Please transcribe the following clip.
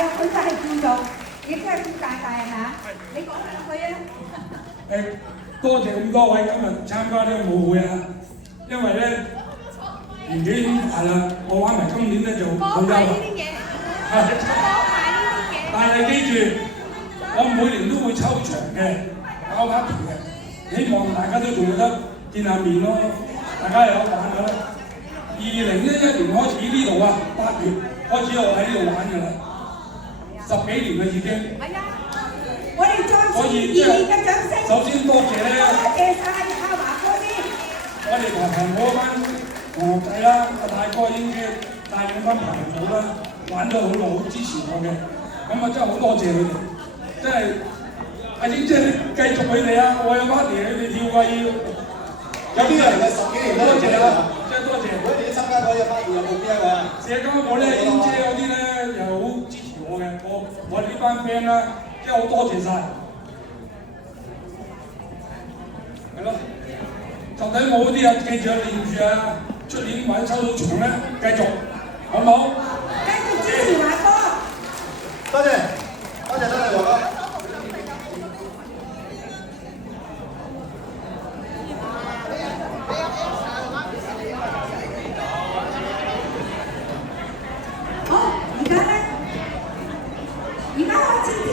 啊，佢就係叫做，亦都係叫大大係咪啊？你講兩句啊！多謝咁多位今日參加呢個舞會啊！因為咧年紀已經大啦，我玩埋今年咧就冇休啦。但係記住，我每年都會抽場嘅，搞 party 嘅，希望大家都仲有得見下面咯，大家有玩㗎啦。2011年開始呢度啊，8月開始我喺呢度玩㗎啦，10幾年啦已經。係啊，我哋再次熱烈嘅掌聲。首先多謝咧，多謝曬阿華哥先。我哋同嗰班同學仔啦，阿大哥已經帶領班朋友啦，玩咗好耐，好支持我嘅，咁啊真係好多謝佢哋，真係阿英姐你繼續佢哋啊，我有 party 你哋跳啊要。有邊個嚟嘅10幾年多謝啊，真係多謝。如果你參加嗰隻 party 有冇邊一位啊？社交我咧，英姐嗰啲咧又好支持我嘅，我呢班 friend 啦，真係好多謝晒。係咯，就睇我嗰啲啊，記住啊，練住啊，出年或者抽到場咧，繼續，好唔好？